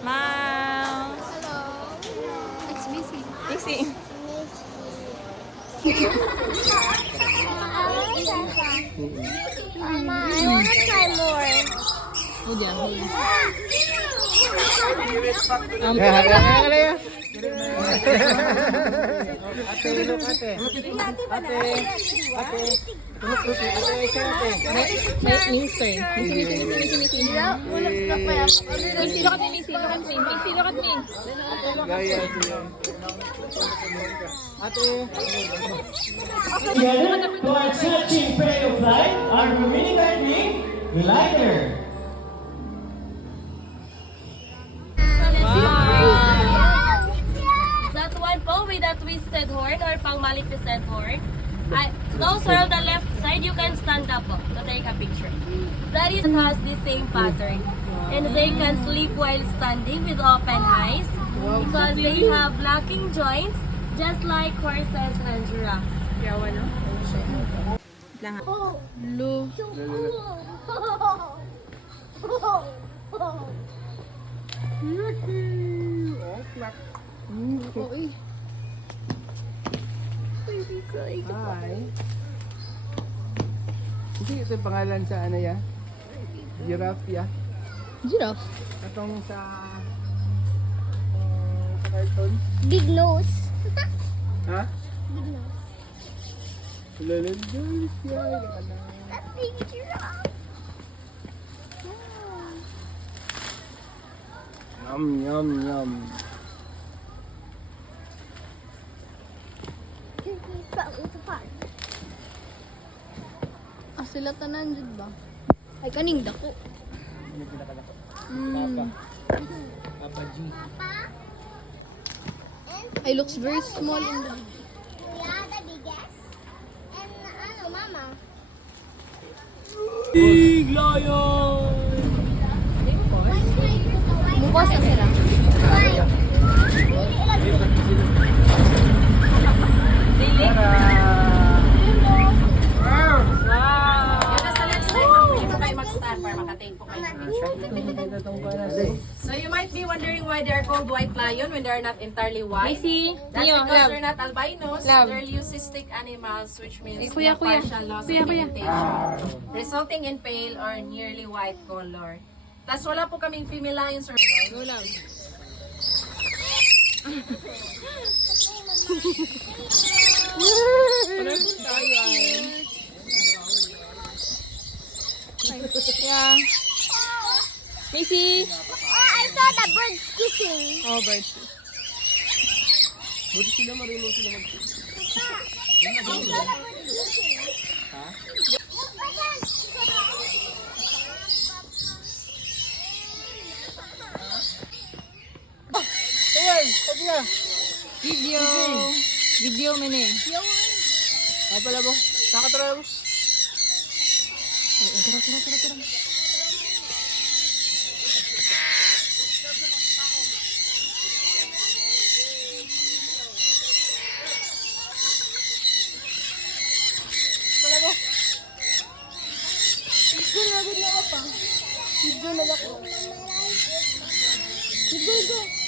Smile. Hello. It's Missy. Missy. Mama, I want to try more. Missy, look at me, Missy. Look at me. Missy, look at me. Together to our searching prey of light, our remaining light being the lighter. That one po with a twisted horn or pang maleficent horn. Those are on the left side. You can stand up po to take a picture. That is has the same pattern. And they can sleep while standing with open eyes because they have locking joints just like horses and giraffes. Blue. Hi. Hindi, ito yung pangalan sa ano ya? Giraffe ya? Giraffe. Atong sa cartoon. Big nose. Ha? Big nose. Lalandol siya. That's big giraffe. Yum, yum, yum. Sila tanan jud ba? Ay kaning dako. Ano pinakadako? Mm. Papa G. Ay looks very small in the Yeah, the biggest. And ano, mama? Big lion! Mukas na sila. So you might be wondering why they are called white lion when they are not entirely white. Missy. That's Neo, because love. they're not albinos. Love. They're leucistic animals, which means Kuya, they kuya. have partial loss Kuya, of kuya. pigmentation, resulting in pale or nearly white color. Tas wala po kaming female lions or Go, love. Yeah. Missy. Oh, I saw the birds kissing. Oh, birds. Buti sila marunong sila mag- I saw the birds kissing. Ayan! Sabi na! Video. Video, mene. Ah, pala mo. Nakatara mo. Tara. Video na ako. Video.